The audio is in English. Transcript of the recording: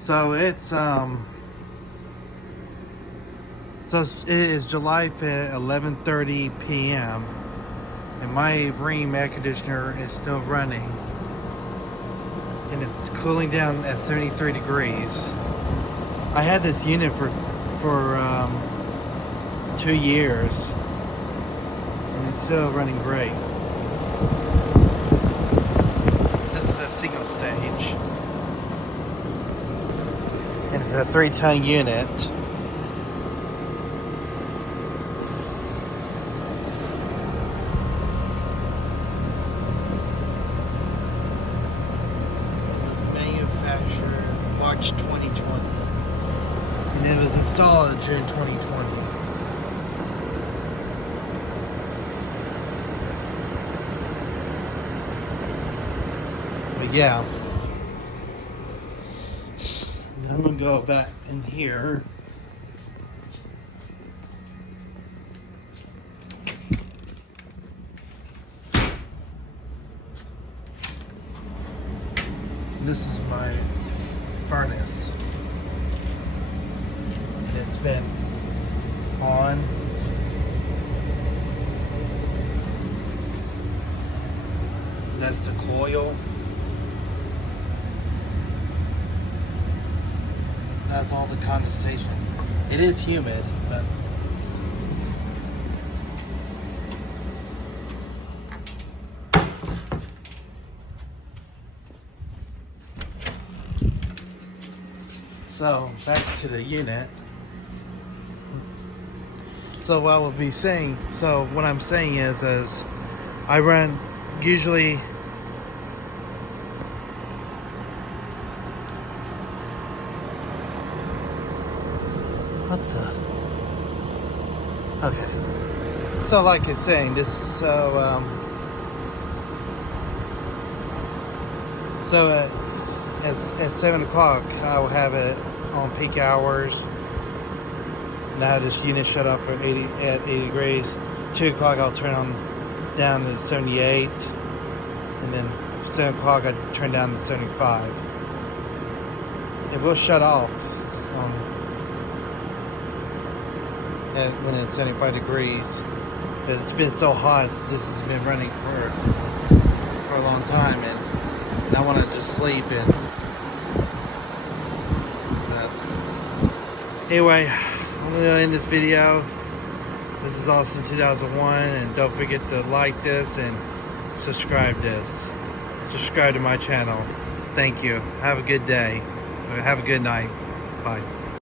So it is July 5th, 11:30 p.m. and my Rheem air conditioner is still running, and it's cooling down at 73 degrees. I had this unit for 2 years, and it's still running great. This is a single stage, and it's a 3-ton unit. March 2020, and it was installed in June 2020. But yeah, I'm gonna go back in here. This is my furnace, and it's been on. That's the coil. That's all the condensation. It is humid, but so back to the unit. So what I will be saying, so what I'm saying is I run usually what the okay. So like it's saying this, so at 7 o'clock I will have it on peak hours. Now this unit shut off at 80 degrees. 2 o'clock I'll turn on down to 78, and then 7 o'clock I turn down to 75. It will shut off when it's 75 degrees. But it's been so hot. This has been running for a long time, and I want to just sleep. And anyway, I'm going to end this video. This is Austin 2001, and don't forget to like this and subscribe to my channel. Thank you. Have a good day. Have a good night. Bye.